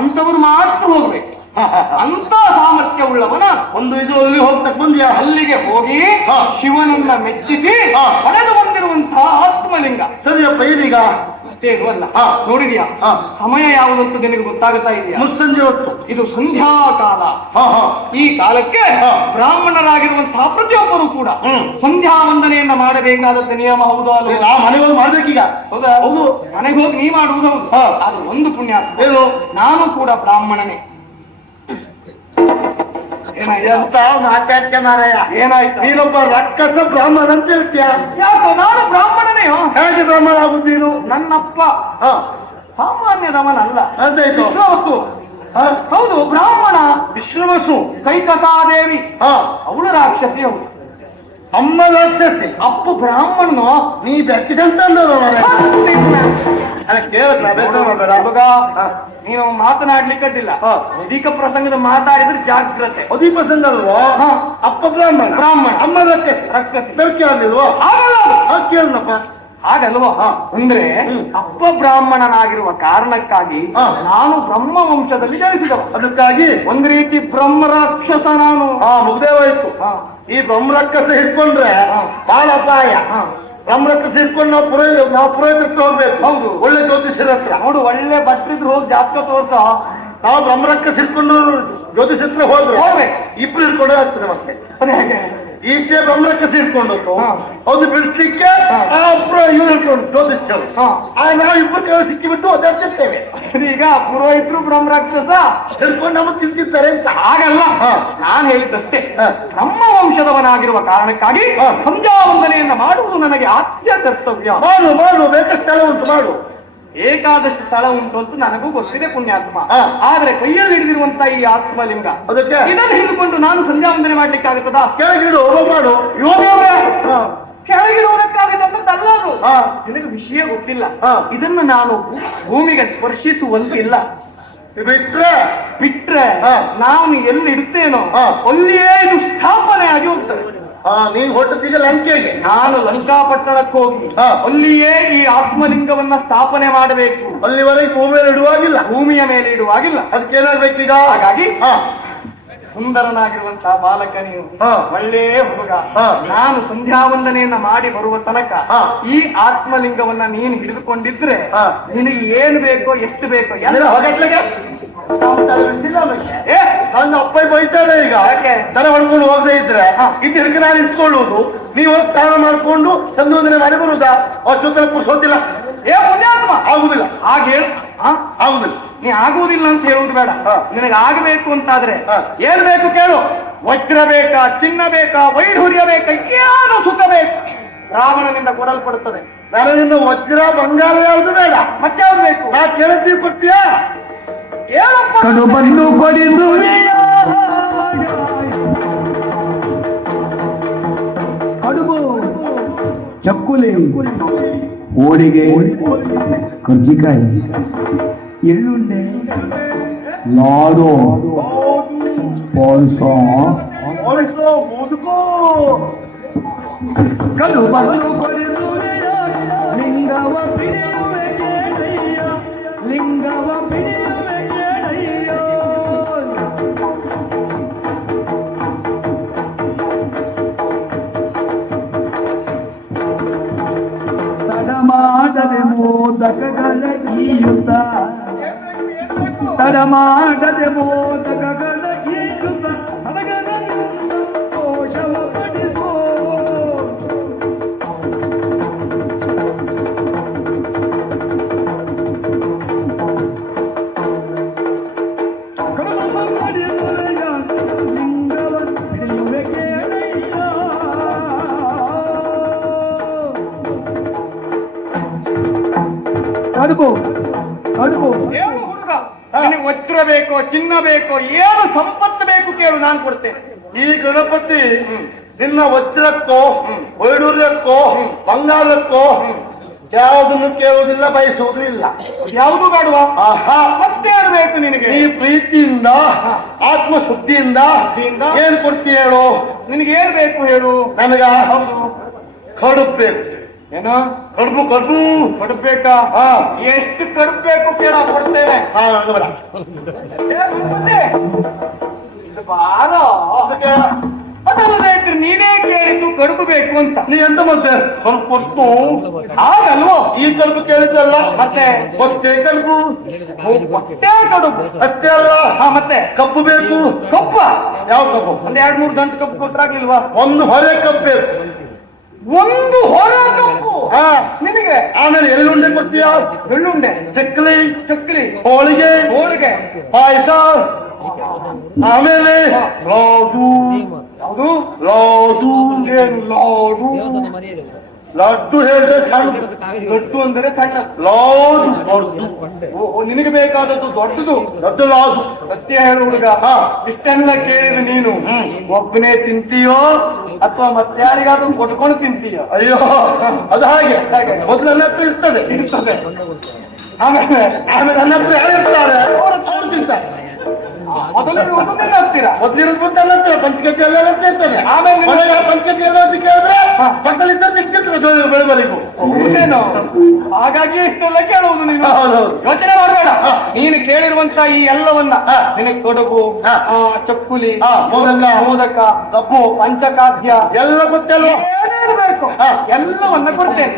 ಅಂತವ್ರು ಮಾತ್ರ ಹೋಗ್ಬೇಕು. ಅಂತ ಸಾಮರ್ಥ್ಯ ಉಳ್ಳವನ ಒಂದು ಇದು ಅಲ್ಲಿ ಹೋಗ್ತಕ್ಕ ಬಂದ್ಯಾ? ಅಲ್ಲಿಗೆ ಹೋಗಿ ಶಿವನನ್ನ ಮೆಚ್ಚಿಸಿ ಪಡೆದು ಬಂದಿರುವಂತಹ ಆತ್ಮಲಿಂಗ. ಸರಿಯಪ್ಪ. ಇದೀಗ ಅಷ್ಟೇನು ಅಲ್ಲ, ನೋಡಿದ್ಯಾ ಸಮಯ ಯಾವುದಂತೂ ನಿನಗೆ ಗೊತ್ತಾಗುತ್ತಾ ಇದೆಯಾ? ಮುಸ್ಸಂಜೆ ಹೊತ್ತು. ಇದು ಸಂಧ್ಯಾ ಕಾಲ. ಈ ಕಾಲಕ್ಕೆ ಬ್ರಾಹ್ಮಣರಾಗಿರುವಂತಹ ಪ್ರತಿಯೊಬ್ಬರು ಕೂಡ ಸಂಧ್ಯಾ ವಂದನೆಯನ್ನ ಮಾಡಬೇಕಾದಂತ ನಿಯಮ. ಹೌದು ಅಲ್ಲ? ನಾ ಮನೆಗೆ ಹೋಗಿ ಮಾಡ್ಬೇಕೀಗ. ಹೌದಾ? ಹೌದು. ಮನೆಗೆ ಹೋಗಿ ನೀ ಮಾಡುವುದು ಹೌದು. ಅದು ಒಂದು ಪುಣ್ಯ. ಏನು? ನಾನು ಕೂಡ ಬ್ರಾಹ್ಮಣನೇ. ಎಂತ ಮಾತಾಡ್ತ ಮಾರಾಯ? ಏನಾಯ್ತು? ನೀನೊಬ್ಬ ರಾಕ್ಷಸ ಬ್ರಾಹ್ಮಣ ಅಂತ ಹೇಳ್ತೀಯ? ಯಾಕೋ ನಾನು ಬ್ರಾಹ್ಮಣನೇ. ಹೇಗೆ ಬ್ರಾಹ್ಮಣ ಆಗುದು ನೀನು? ನನ್ನಪ್ಪ ಸಾಮಾನ್ಯದವನಲ್ಲ. ಅದಾಯ್ತು. ವಿಶ್ವವಸು. ಹೌದು, ಬ್ರಾಹ್ಮಣ. ವಿಶ್ವವಸು. ಕೈಕಸಾದೇವಿ ಅವಳು ರಾಕ್ಷಸಿ. ಹೌದು. ಅಮ್ಮ ರಾಕ್ಷಸಿ, ಅಪ್ಪ ಬ್ರಾಹ್ಮಣನು. ನೀ ಬೆಕ್ಕಿದಂತ ನೀನು ಮಾತನಾಡ್ಲಿಕ್ಕದ್ದಿಲ್ಲ. ಅಧಿಕ ಪ್ರಸಂಗದ ಮಾತಾಡಿದ್ರೆ ಜಾಗ್ರತೆ. ಅಧಿಕ ಪ್ರಸಂಗ ಅಲ್ವೋ? ಅಪ್ಪ ಬ್ರಾಹ್ಮಣ, ಅಮ್ಮ ರಾಕ್ಷಸಿ, ಬೆಳಕೆ ಆಗಿಲ್ವೋ? ಕೇಳಪ್ಪ. ಹಾಗಲ್ವ? ಅಂದ್ರೆ ಅಪ್ಪ ಬ್ರಾಹ್ಮಣನಾಗಿರುವ ಕಾರಣಕ್ಕಾಗಿ ನಾನು ಬ್ರಹ್ಮ ವಂಶದಲ್ಲಿ ಜನಿಸಿದವ. ಅದಕ್ಕಾಗಿ ಒಂದು ರೀತಿ ಬ್ರಹ್ಮ ರಾಕ್ಷಸ ನಾನು. ಮುಗ್ದೇ ಹೋಯ್ತು. ಈ ಬ್ರಹ್ಮ ರಾಕ್ಷಸ ಹಿಡ್ಕೊಂಡ್ರೆ ಬಹಳ ಅಪಾಯ. ಬ್ರಹ್ಮ ರಾಕ್ಷಸ ಹಿಡ್ಕೊಂಡು ನಾವು ಪುರೋಹಿತಕ್ಕೆ ಹೋಗ್ಬೇಕು. ಹೌದು, ಒಳ್ಳೆ ಜ್ಯೋತಿಷ್ಯರ ಹತ್ರ. ನೋಡು, ಒಳ್ಳೆ ಭಟ್ರಿದ್ರು ಹೋಗಿ ಜಾತಕ ತೋರ್ಸ. ನಾವು ಬ್ರಹ್ಮ ರಾಕ್ಷಸ ಹಿಡ್ಕೊಂಡು ಜ್ಯೋತಿಷ್ಯತ್ರ ಹೋದ್ರೆ ಇಬ್ರು ಹಿಡ್ಕೊಂಡೇ ಆಗ್ತದೆ. ಮತ್ತೆ ಈಚೆ ಬ್ರಹ್ಮ ರಾಕ್ಷಸ ಹಿಡ್ಕೊಂಡು ಅವ್ರು ಬಿಡಿಸ್ಲಿಕ್ಕೆ ಇವ್ರು ಹಿಡ್ಕೊಂಡು ಜ್ಯೋತಿಷ್ಯರು. ನಾವು ಇಬ್ಬರು ಕೈ ಸಿಕ್ಕಿಬಿಟ್ಟು ಓದಾಡ್ತಿರ್ತೇವೆ. ಈಗ ಪುರೋಹಿತರು ಬ್ರಹ್ಮ ರಾಕ್ಷಸ ಹಿಡ್ಕೊಂಡು ನಮಗೆ ತಿಂತಿರ್ತಾರೆ ಅಂತ. ಹಾಗಲ್ಲ, ನಾನು ಹೇಳಿದ್ದಷ್ಟೇ. ಬ್ರಹ್ಮ ವಂಶದವನಾಗಿರುವ ಕಾರಣಕ್ಕಾಗಿ ಸಂಧ್ಯಾ ವಂದನೆಯನ್ನ ಮಾಡುವುದು ನನಗೆ ಆದ್ಯ ಕರ್ತವ್ಯ. ಮಾಡು ಬೇಕಷ್ಟು ಸ್ಥಳ ಉಂಟು, ಮಾಡು. ಬೇಕಾದಷ್ಟು ಸ್ಥಳ ಉಂಟು ಅಂತ ನನಗೂ ಗೊತ್ತಿದೆ ಪುಣ್ಯಾತ್ಮ. ಆದ್ರೆ ಕೈಯಲ್ಲಿ ಹಿಡಿದಿರುವಂತ ಈ ಆತ್ಮಲಿಂಗ, ಅದಕ್ಕೆ ಇದನ್ನು ಹಿಡಿದುಕೊಂಡು ನಾನು ಸಂಧ್ಯಾ ವಂದನೆ ಮಾಡ್ಲಿಕ್ಕೆ ಆಗುತ್ತದ? ಕೆಳಗಿಡು, ಮಾಡು. ಕೆಳಗಿಡುವುದಕ್ಕಾಗತ್ತಲ್ಲ ಅದು. ನಿನಗೆ ವಿಷಯ ಗೊತ್ತಿಲ್ಲ. ಇದನ್ನು ನಾನು ಭೂಮಿಗೆ ಸ್ಪರ್ಶಿಸುವಂತಿಲ್ಲ. ಬಿಟ್ರೆ ನಾನು ಎಲ್ಲಿ ಇಡ್ತೇನೋ ಅಲ್ಲಿಯೇ ಇದು ಸ್ಥಾಪನೆ ಆಗಿ ಹೋಗ್ತದೆ. ನೀನ್ ಹೊಟ್ಟದಿಗೆ ಲಂಕೆಗೆ, ನಾನು ಲಂಕಾಪಟ್ಟಣಕ್ಕೆ ಹೋಗಿ ಅಲ್ಲಿಯೇ ಈ ಆತ್ಮಲಿಂಗವನ್ನ ಸ್ಥಾಪನೆ ಮಾಡಬೇಕು. ಅಲ್ಲಿವರೆಗೆ ಭೂಮಿಯಲ್ಲಿ ಇಡುವಾಗಿಲ್ಲ. ಭೂಮಿಯ ಮೇಲೆ ಇಡುವಾಗಿಲ್ಲ. ಅದಕ್ಕೆ ಏನಾಗ್ಬೇಕೀಗ? ಹಾಗಾಗಿ ಸುಂದರನಾಗಿರುವಂತಹ ಬಾಲಕ ನೀವು ಹಾ. ಒಳ್ಳೆ ಹುಡುಗ ಹಾ. ನಾನು ಸಂಧ್ಯಾ ವಂದನೆಯನ್ನ ಮಾಡಿ ಬರುವ ತನಕ ಹಾ. ಈ ಆತ್ಮಲಿಂಗವನ್ನ ನೀನು ಹಿಡಿದುಕೊಂಡಿದ್ರೆ ಹಾ. ನಿನಗೆ ಏನು ಬೇಕೋ ಎಷ್ಟು ಬೇಕೋ ಎಲ್ಲ ಹೊಗಟ್ಲಿಗೆ ಏ, ನನ್ನ ಅಪ್ಪ ಬೈತಾನೆ ಈಗ ಯಾಕೆ? ದನ ಹೊಡ್ಕೊಂಡು ಹೋಗದೆ ಇದ್ರೆ ಇದು ಹಿಡಿದು ನಾನು ಇಟ್ಕೊಳ್ಳುವುದು ನೀವು ಸ್ನಾನ ಮಾಡ್ಕೊಂಡು ಸಂಯೋಜನೆ ಮಾಡಿ ಬರುವುದಾ ಅಷ್ಟೊತ್ತರ ಪುರುಷೋತಿಲ್ಲ ಏ ಪುಣ್ಯಾತ್ಮ ಆಗುದಿಲ್ಲ ಹಾಗೆ ಹೇಳು ಆಗುದಿಲ್ಲ ನೀ ಆಗುವುದಿಲ್ಲ ಅಂತ ಹೇಳುದು ಬೇಡ ಹಾ. ನಿನಗೆ ಆಗಬೇಕು ಅಂತಾದ್ರೆ ಹಾ. ಏನ್ ಬೇಕು ಕೇಳು ವಜ್ರ ಬೇಕಾ ಚಿನ್ನ ಬೇಕಾ ವೈಢೂರ್ಯ ಬೇಕಾ ಏನು ಸುಖ ಬೇಕು ರಾವಣನಿಂದ ಕೊಡಲ್ಪಡುತ್ತದೆ ನನಗಿಂದ ವಜ್ರ ಬಂಗಾರ ಯಾವುದು ಬೇಡ ಮತ್ತೆ ಯಾವ್ದು ಬೇಕು ನಾ ಕೇಳ್ತೀವಿ ಕೊಡ್ತೀಯಾ ಹೇಳಪ್ಪ ಕಡು ಬಂದು ಕೊಡಿದು ಕಡುಬು ಚಕ್ಕುಲಿ ಹೋಳಿಗೆ ಕರ್ಜಿಕಾಯಿ ಎಳ್ಳುಂಡೆ ಲಾಡು ಪಾಯಸ ಓಡಿಸೋ ಮುದುಕೋ ಕಡು ಬಂದು ಕೊಡಿದು ಲಿಂಗವ ಪಿಡಿಯುವೆ ಕೇಳಯ್ಯ ಲಿಂಗವ ಪಿಡಿಯುವೆ ಕೇಳಯ್ಯ ತಡಮಾಡದೆ ಮೋದಕಗಳ ಈಯುತ್ತ ತಡಮಾಡದೆ ಮೋದಕಗಳ ಈಯುತ್ತ ಹಡಗನ ಕೋಶವ ಪಡಿಸೋ ಲಿಂಗವ ಹಿಡಿಯುವೆ ಕೇಳಯ್ಯ ಕಡುಬು ಕಡುಬು ಏನು ಹುಡುಗ ನಿನಗೆ ವಜ್ರ ಬೇಕೋ ಚಿನ್ನ ಬೇಕೋ ಏನು ಸಂಪತ್ತು ಬೇಕು ಕೇಳು ನಾನು ಕೊಡ್ತೇನೆ ಈ ಗಣಪತಿ ನಿನ್ನ ವಜ್ರಕ್ಕೋ ವೈಡೂರ್ಯಕ್ಕೋ ಬಂಗಾರಕ್ಕೋ ಯಾವುದನ್ನು ಕೇಳುವುದಿಲ್ಲ ಬಯಸುವುದೂ ಇಲ್ಲ ಯಾವುದು ಬೇಡವಾ ಆಹಾ ಮತ್ತೆ ಏನು ಬೇಕು ನಿನಗೆ ಈ ಪ್ರೀತಿಯಿಂದ ಆತ್ಮಶುದ್ಧಿಯಿಂದ ಏನ್ ಕೊಡ್ತೀಯ ಹೇಳು ನಿನಗೆ ಏನ್ ಬೇಕು ಹೇಳು ನನಗ ಹೌದು ಕಡುಬು ಬೇಕು ಏನೋ ಕಡುಬು ಕಡುಬು ಕೊಡ್ಬೇಕಾ ಹಾ ಎಷ್ಟು ಕಡ್ಬೇಕು ಕೇಳ ಕೊಡ್ತೇನೆ ಹಾ ಬೇಡ ಇದು ಬಾರೋ ಅದಲ್ಲದೆ ನೀನೇ ಕೇಳಿದ್ದು ಕಡುಬು ಬೇಕು ಅಂತ ನೀ ಎಂತ ಮತ್ತೆ ಕಡುಬು ಕೊಟ್ಟು ಆಗಲ್ವೋ ಈ ಕಡುಬು ಕೇಳಿದ್ದಲ್ಲ ಮತ್ತೆ ಮತ್ತೆ ಕಡುಬು ಹೊಟ್ಟೆ ಕಡುಬು ಅಷ್ಟೇ ಅಲ್ಲ ಹಾ ಮತ್ತೆ ಕಬ್ಬು ಬೇಕು ಕಪ್ಪ ಯಾವ ಕಬ್ಬು ಒಂದ್ 2-3 ಗಂಟೆ ಕಪ್ಪು ಕೊಟ್ರಾಗ್ಲಿಲ್ವಾ ಒಂದು ಹೊರೆ ಕಬ್ಬು ಬೇಕು ಒಂದು ಹೊರ ಕಪ್ಪು ಹಾ ನಿನಗೆ ಆಮೇಲೆ ಎಳ್ಳುಂಡೆ ಕೊಡ್ತೀಯ ಬೆಳ್ಳುಂಡೆ ಚಕ್ಕಲಿ ಚಕ್ಲಿ ಹೋಳಿಗೆ ಹೋಳಿಗೆ ಪಾಯಸ ಆಮೇಲೆ ಲಾಡು ಯಾವುದು ಲಾಡು ಏನು ಲಾಡು ಲಡ್ಡು ಹೇಳಿದ್ರೆ ಸಣ್ಣ ದೊಡ್ಡ ಅಂದರೆ ಸಣ್ಣ ಲಾಡು ದೊಡ್ಡು ಓ, ನಿನಗೆ ಬೇಕಾದದ್ದು ದೊಡ್ಡದು ದೊಡ್ಡ ಲಾಡು ಸತ್ಯ ಹೇಳು ಹುಡುಗ ಇಷ್ಟೆಲ್ಲ ಕೇಳಿದ್ರೆ ನೀನು ಒಬ್ಬನೇ ತಿಂತೀಯೋ ಅಥವಾ ಮತ್ತಾರಿಗಾದ್ರೂ ಕೊಟ್ಕೊಂಡು ತಿಂತೀಯೋ ಅಯ್ಯೋ ಅದು ಹಾಗೆ ಮೊದಲು ನನ್ನ ಹತ್ರ ಇರ್ತದೆ ಇರ್ತದೆ ಆಮೇಲೆ ಆಮೇಲೆ ನನ್ನ ಹತ್ರ ಯಾರು ಇರ್ತಾರೆ ಅವ್ರು ತಿಂತಾರೆ ಮೊದಲು ಒಂದೊಂದೇ ಹಾಕ್ತೀರಾ ಮೊದಲಿರೋದು ಬಂದು ನನ್ನ ಹತ್ರ ಪಂಚಕಟ್ಟಿ ಎಲ್ಲ ಹತ್ರ ಇರ್ತದೆ ಆಮೇಲೆ ಮನೆಗೆ ಪಂಚಕಟ್ಟಿ ಎಲ್ಲ ಅಂತ ಕೇಳಿದ್ರೆ ಪಕ್ಕದಲ್ಲಿದ್ದ ಸಿಕ್ಕಿದ್ರು ಬೆಳಬರಿಗೂ ಹೌದೇನೋ ಹಾಗಾಗಿ ಇಷ್ಟೆಲ್ಲ ಕೇಳುವುದು ನೀನು ಹೌದೌದು ಯೋಚನೆ ಮಾಡಬೇಡ ನೀನು ಕೇಳಿರುವಂತ ಈ ಎಲ್ಲವನ್ನ ನಿನಗೆ ಕೊಡಗು ಚಕ್ಕುಲಿ ಮೋದಕ ಕಬ್ಬು ಪಂಚಕಾದ್ಯ ಎಲ್ಲ ಗೊತ್ತಲ್ವ ಏನೇನು ಬೇಕು ಎಲ್ಲವನ್ನ ಕೊಡ್ತೇನೆ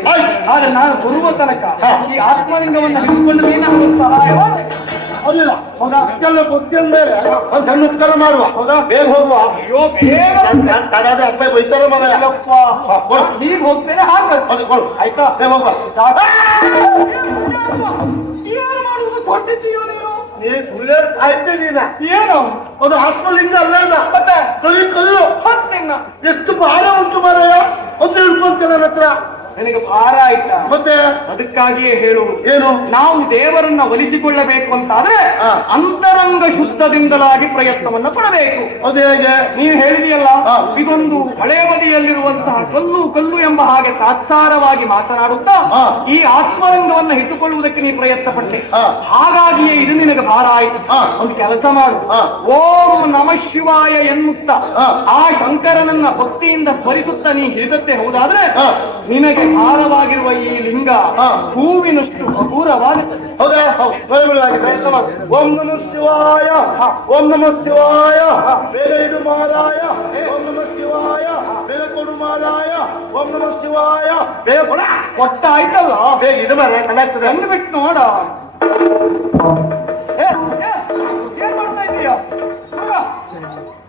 ಆದ್ರೆ ನಾನು ಬರುವ ತನಕ ಈ ಆತ್ಮಲಿಂಗವನ್ನ ಹಿಡಿದುಕೊಂಡು ನೀನು ಒಂದು ಸಹಾಯ ಮಾಡು. ಹೌದಿಲ್ಲ ಅಷ್ಟೆಲ್ಲ ಗೊತ್ತಿಲ್ಲ ಒಂದು ಸಣ್ಣ ಉಪಕಾರ ಮಾಡುವ ಹೌದಾ ಬೇಗ ಹೋಗುವ ಅಯ್ಯೋ ಬೇಗ ತಡಾದ್ರೆ ಅಪ್ಪ ಬೈತಾರ ಮಗ ಎಲ್ಲಪ್ಪ ನೀನ್ ಹೋಗ್ತೇನೆ ಹಾಗೆ ಆಯ್ತಾ ಬೇಗ ಹೋಗುವ ಏನು ಮಾಡುವುದು ಕೊಟ್ಟಿದ್ದೀಯೋ ನೀನು ನೀ ಸುಳ್ಳೇ ಸಾಹಿತ್ಯ ನೀನ ಏನು ಅದು ಆತ್ಮಲಿಂಗ ಅಲ್ಲ ಮತ್ತೆ ಕಲಿಯು ಹೊತ್ತಿನ ಎಷ್ಟು ಭಾರ ಉಂಟು ಮಾರಾಯ ಒಂದು ಹಿಡ್ಕೊಂತ ನನ್ನ ಹತ್ರ ನಿನಗೆ ಭಾರ ಆಯ್ತಾ ಮತ್ತೆ ಅದಕ್ಕಾಗಿಯೇ ಹೇಳುವುದು ಏನು ನಾವು ದೇವರನ್ನ ಒಲಿಸಿಕೊಳ್ಳಬೇಕು ಅಂತಾದ್ರೆ ಹಾ. ಅಂತರಂಗ ಶುದ್ಧದಿಂದಲಾಗಿ ಪ್ರಯತ್ನವನ್ನ ಪಡಬೇಕು ಅದು ಹೇಗೆ ನೀವು ಹೇಳಿದೆಯಲ್ಲ ಹಾ. ಇದೊಂದು ಹಳೆ ಬದಿಯಲ್ಲಿರುವಂತಹ ಕಲ್ಲು ಕಲ್ಲು ಎಂಬ ಹಾಗೆ ತಾತ್ಸಾರವಾಗಿ ಮಾತನಾಡುತ್ತಾ ಹಾ. ಈ ಆತ್ಮರಂಗವನ್ನ ಇಟ್ಟುಕೊಳ್ಳುವುದಕ್ಕೆ ನೀ ಪ್ರಯತ್ನ ಪಟ್ಟೆ ಹಾ. ಹಾಗಾಗಿಯೇ ಇದು ನಿನಗೆ ಭಾರ ಆಯಿತು ಹಾ. ಒಂದು ಕೆಲಸ ಮಾಡು ಹಾ. ಓಂ ನಮಃ ಶಿವಾಯ ಎನ್ನುತ್ತಾ ಹಾ. ಆ ಶಂಕರನನ್ನ ಭಕ್ತಿಯಿಂದ ಸ್ಮರಿಸುತ್ತಾ ನೀ ಹಿಡಿದತ್ತೆ ಹೌದಾದ್ರೆ ಹಾ. ನಿನಗೆ ಭಾರವಾಗಿರುವ ಈ ಲಿಂಗ ಹೂವಿನಷ್ಟು ಹಗುರವಾಗುತ್ತದೆ. ಹೌದಾ? ಪ್ರಯತ್ನ ಮಾಡು. ಓಂ ನಮಃ ಶಿವಾಯ, ಓಂ ನಮಃ ಶಿವಾಯ, ಬೇಗ ಇಡು ಮಾರಾಯ, ಓಂ ನಮಃ ಶಿವಾಯ, ಬೇಗ ಕೊಡು ಮಾರಾಯ, ಓಂ ನಮಃ ಶಿವಾಯ, ಬೇಗ ಕೊಡ. ಒಟ್ಟ ಆಯ್ತಲ್ಲ, ಬೇಗ ಇದು ಮಾರ ಕಲಾಗ್ತದೆ. ಹೆಂಗ್ ಬಿಟ್ಟು ನೋಡ. ಏನ್ ಮಾಡ್ತಾ ಇದೀಯ?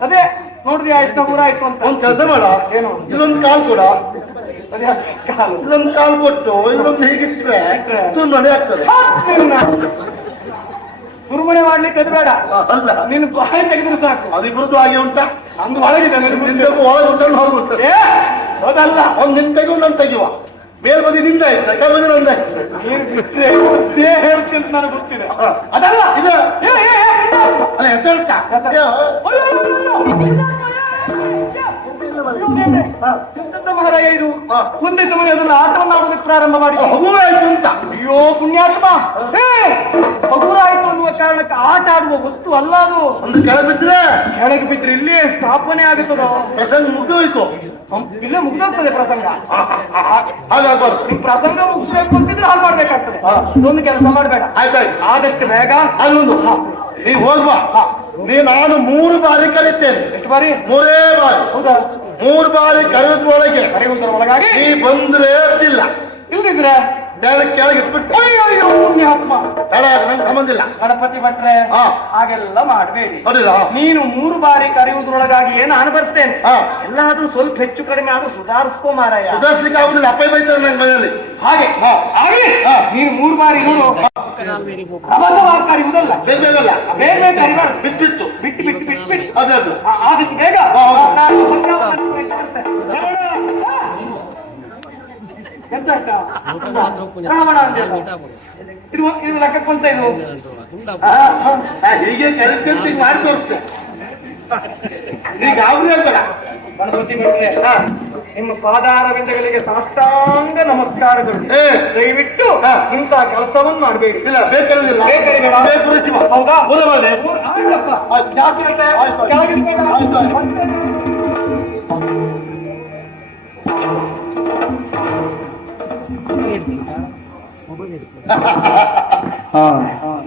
ಅದೇ ನೋಡ್ರಿ ಆಯ್ತು ಊರ ಆಯ್ತು ಅಂತ. ಒಂದ್ ಕೆಲಸ ಮಾಡ, ಏನು? ಇದೊಂದು ಕಾಲ್ ಕೊಡ, ಅದೇ ಕಾಲು. ಇದೊಂದು ಕಾಲ್ ಕೊಟ್ಟು ಇದೊಂದು ಹೀಗಿಟ್ರೆ ಸುಮ್ಮನೆ ಆಗ್ತದೆ. ಸುರುಮಣೆ ಮಾಡ್ಲಿಕ್ಕೆ ಅದು ಬೇಡ, ಅಲ್ಲ ನಿನ್ನ ಬಾಯಿ ತೆಗೆದ್ರೆ ಸಾಕು. ಅದಿಬ್ರದ್ದು ಹಾಗೆ ಉಂಟಾ? ಅಂದು ಒಳಗಿದೆ ನಿಂತಕ್ಕೂ ಒಳಗೆ ಉಂಟನ್ನು ಹೊರಗೆ ಉಂಟದೆ. ಹೌದಲ್ಲ, ಒಂದ್ ನಿನ್ ತೆಗೆದು ನಾನು ತೆಗೆಯುವ, ಬೇರೆ ಬದಿ ನಿಂದ ಆಯ್ತು, ಕೈ ಬದಿ ನಂದ ಆಯ್ತು. ನೀನು ಬಿಟ್ಟರೆ ಹೇಳ್ತಿ ಅಂತ ನನಗೆ ಗೊತ್ತಿದೆ. ಅದಲ್ಲ ಇದು ಅಲ್ಲ ಎತ್ತ ಮಹಾರಾಯ, ಇದು ಮುಂದೆ ಸಮಯ ಅದನ್ನ ಆಟವನ್ನು ಆಡೋದಕ್ಕೆ ಪ್ರಾರಂಭ ಮಾಡಿ ಆಯ್ತು ಅಂತ. ಅಯ್ಯೋ ಪುಣ್ಯಾತ್ಮ, ಹಗುರ ಆಯ್ತು ಅನ್ನುವ ಕಾರಣಕ್ಕೆ ಆಟ ಆಡುವ ವಸ್ತು ಅಲ್ಲ ಅದು. ಒಂದು ಕೆಳ ಬಿದ್ರೆ ಕೆಳಗೆ ಬಿದ್ರೆ ಇಲ್ಲೇ ಸ್ಥಾಪನೆ ಆಗುತ್ತದೋ. ಪ್ರಸಂಗ ಮುಗಿದೋಯ್ತು, ಇಲ್ಲೇ ಮುಗ್ದೋಗ್ತದೆ ಪ್ರಸಂಗ. ಹಾಗಾಗ್ಬಾರ್ದು. ನೀವು ಪ್ರಸಂಗ ಮುಗಿಸ್ಬೇಕು ಅಂತಿದ್ರೆ ಹಾಗೆ ಮಾಡ್ಬೇಕಾಗ್ತದೆ. ಇದೊಂದು ಕೆಲಸ ಮಾಡಬೇಡ, ಆಯ್ತಾಯ್ತು. ಆದಷ್ಟು ಬೇಗ ಅದೊಂದು ನೀವ್ ಹೋಗ್ಬಾ. ನಾನು 3 ಬಾರಿ ಕರೀತೇನೆ. ಎಷ್ಟು ಬಾರಿ? 3 ಬಾರಿ. ಹೌದಾ? 3 ಬಾರಿ ಕರೆಯುವುದರೊಳಗೆ ಕರೆಯುವುದರ ಒಳಗಾಗಿ ನೀ ಬಂದ್ರೆ ಇರ್ತಿಲ್ಲ, ಇಲ್ದಿದ್ರೆ ಕೆಳಗೆ ಇಟ್ಬಿಟ್ಟು ಅಯ್ಯೋ ಪುಣ್ಯಾತ್ಮ, ನಂಗೆ ಸಂಬಂಧ ಇಲ್ಲ. ಗಣಪತಿ ಭಟ್ರೆ ಹಾ. ಹಾಗೆಲ್ಲ ಮಾಡಬೇಡಿ. ಹೌದಿಲ್ಲ? ನೀನು 3 ಬಾರಿ ಕರೆಯುವುದರೊಳಗಾಗಿ ನಾನು ಬರ್ತೇನೆ. ಹಾ. ಎಲ್ಲಾದ್ರೂ ಸ್ವಲ್ಪ ಹೆಚ್ಚು ಕಡಿಮೆ ಆದ್ರೂ ಸುಧಾರಿಸ್ಕೋ ಮಾರಾಯ. ಸುಧಾರಿಸ್ಲಿಕ್ಕೆ ಆಗುದಿಲ್ಲ, ಅಪ್ಪ ಬೈತಾರೆ ನನ್ನ ಮನೆಯಲ್ಲಿ. ಹಾಗೆ ಹಾಗೆ ನೀನು 3 ಬಾರಿ ನೋಡು. ಅಬದ್ಧವಾಗಿ ಕರೆಯುವುದಲ್ಲ, ಬೇಕಲ್ಲ, ಬೇಗ ಕರಿಬಾರ್ದು. ಬಿಟ್ಟು ಬಿಟ್ಟು ಬಿಟ್ಟು ಬಿಟ್ಟು ಬಿಟ್ಟು ಅದೇ ಅದು. ಆದಷ್ಟು ಬೇಗ ನಾನು ಸಂಗ್ರಾಮ ಮಾಡ್ಲಿಕ್ಕೆ ಬರ್ತೇನೆ. ಎಂತ ಆಯ್ತಾ? ಶ್ರಾವಣ ಅಂತ ಇದು ಲೆಕ್ಕಕ್ಕಂತ ಇದು ಹೀಗೆ ಕರೆಕ್ಟ್ ಮಾಡಿ ತೋರಿಸ್ತೇನೆ. ಈಗ ಅವ್ರು ಹೇಳ್ಬೇಡ. ಗಣಪತಿ ಭಟ್ರೆ, ನಿಮ್ಮ ಪಾದಾರವಿಂದಗಳಿಗೆ ಸಾಷ್ಟಾಂಗ ನಮಸ್ಕಾರಗಳು. ದಯವಿಟ್ಟು ಇಂಥ ಕೆಲಸವನ್ನು ಮಾಡಬೇಡಿ. ಇಲ್ಲ ಬೇಕಾಗಿಲ್ಲ, ಬೇಕಾಗಿಲ್ಲ. ಹೌದಾ? ಹೋದವಾದೆ ಜಾಗ್ರತೆ, ಕೆಳಗಿಳಿಬೇಡ.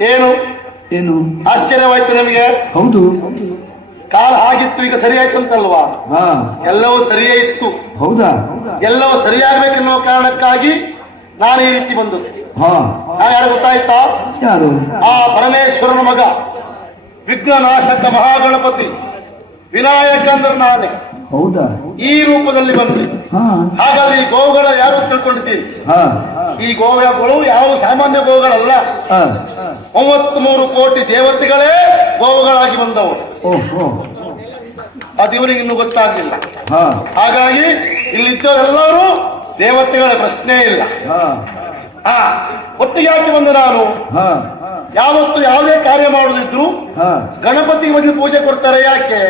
ಏನು ಏನು ಆಶ್ಚರ್ಯವಾಯ್ತು ನನಗೆ. ಹೌದು, ಕಾಲ ಹಾಗಿತ್ತು, ಈಗ ಸರಿಯಾಯ್ತು ಅಂತಲ್ವಾ? ಎಲ್ಲವೂ ಸರಿಯೇ ಇತ್ತು. ಹೌದಾ? ಎಲ್ಲವೂ ಸರಿಯಾಗಬೇಕೆನ್ನುವ ಕಾರಣಕ್ಕಾಗಿ ನಾನು ಈ ರೀತಿ ಬಂದದ್ದು. ಯಾರು ಗೊತ್ತಾಯ್ತಾ? ಯಾರು? ಆ ಪರಮೇಶ್ವರನ ಮಗ, ವಿಘ್ನನಾಶಕ ಮಹಾಗಣಪತಿ ವಿನಾಯಕ ಅಂದ್ರೆ ನಾನೇ. ಹೌದಾ? ಈ ರೂಪದಲ್ಲಿ ಬಂದೆ. ಹಾಗಾದ್ರೆ ಈ ಗೋವುಗಳ ಯಾರು ತಿಳ್ಕೊಂಡಿದ್ದೀರಿ? ಈ ಗೋವುಗಳು ಯಾವ ಸಾಮಾನ್ಯ ಗೋವುಗಳಲ್ಲ. 33 ಕೋಟಿ ದೇವತೆಗಳೇ ಗೋವುಗಳಾಗಿ ಬಂದವು. ಅದು ಇವರಿಗೆ ಇನ್ನೂ ಗೊತ್ತಾಗಲಿಲ್ಲ. ಹಾಗಾಗಿ ಇಲ್ಲಿದ್ದವರೆಲ್ಲರೂ ದೇವತೆಗಳ ಪ್ರಶ್ನೆ ಇಲ್ಲ. ಒಟ್ಟಿಗೆ ಯಾಕೆ ಬಂದ ನಾನು? ಯಾವತ್ತು ಯಾವುದೇ ಕಾರ್ಯ ಮಾಡುದಿದ್ರು ಗಣಪತಿಗೆ ಬಂದು ಪೂಜೆ ಕೊಡ್ತಾರೆ. ಯಾಕೆ?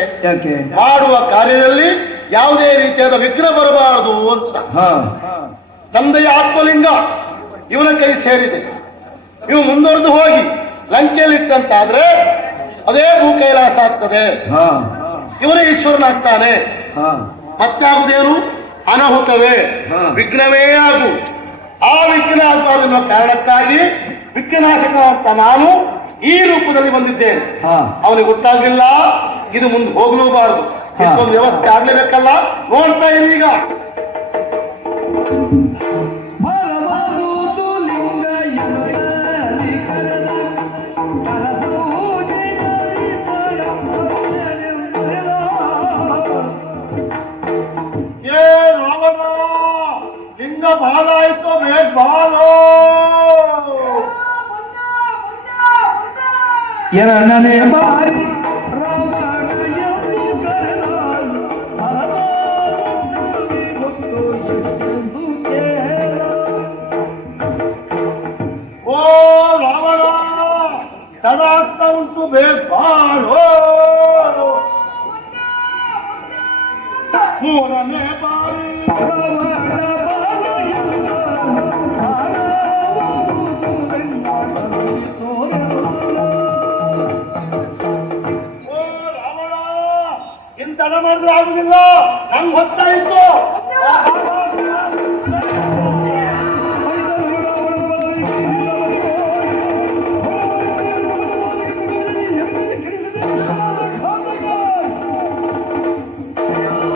ಮಾಡುವ ಕಾರ್ಯದಲ್ಲಿ ಯಾವುದೇ ರೀತಿಯಾದ ವಿಘ್ನ ಬರಬಾರದು ಅಂತ. ತಂದೆಯ ಆತ್ಮಲಿಂಗ ಇವನ ಕೈ ಸೇರಿದೆ. ಇವು ಮುಂದುವರೆದು ಹೋಗಿ ಲಂಕೆಯಲ್ಲಿಟ್ಟಂತಾದ್ರೆ ಅದೇ ಭೂ ಕೈಲಾಸ ಆಗ್ತದೆ. ಇವನೇ ಈಶ್ವರನಾಗ್ತಾನೆ. ಮತ್ತೆ ಆಗುದೇನು? ಅನಾಹುತವೇ, ವಿಘ್ನವೇ ಆಗು. ಆ ವಿಘ್ನ ಆಗಬಾರದು ಕಾರಣಕ್ಕಾಗಿ ವಿಘ್ನನಾಶಕ ಅಂತ ನಾನು ಈ ರೂಪದಲ್ಲಿ ಬಂದಿದ್ದೇನೆ. ಅವನಿಗೆ ಗೊತ್ತಾಗಲಿಲ್ಲ, ಇದು ಮುಂದೆ ಹೋಗಲೂಬಾರದು. ಇದೊಂದು ವ್ಯವಸ್ಥೆ ಆಗ್ಲೇಬೇಕಲ್ಲ. ನೋಡ್ತಾ ಇರಿ ಈಗ. ಲಿಂಗ ಬಾಲ ಆಯ್ತು, ಬೇಗ ಬಾಲೋ. ಎರಡನೇ ಬಾರಿ ಓ ರಾವಣ, ತಡಾಗ್ತಾ ಉಂಟು, ಬೇಗ ಬಾಳೋ. ಮೂರನೇ ಬಾರಿ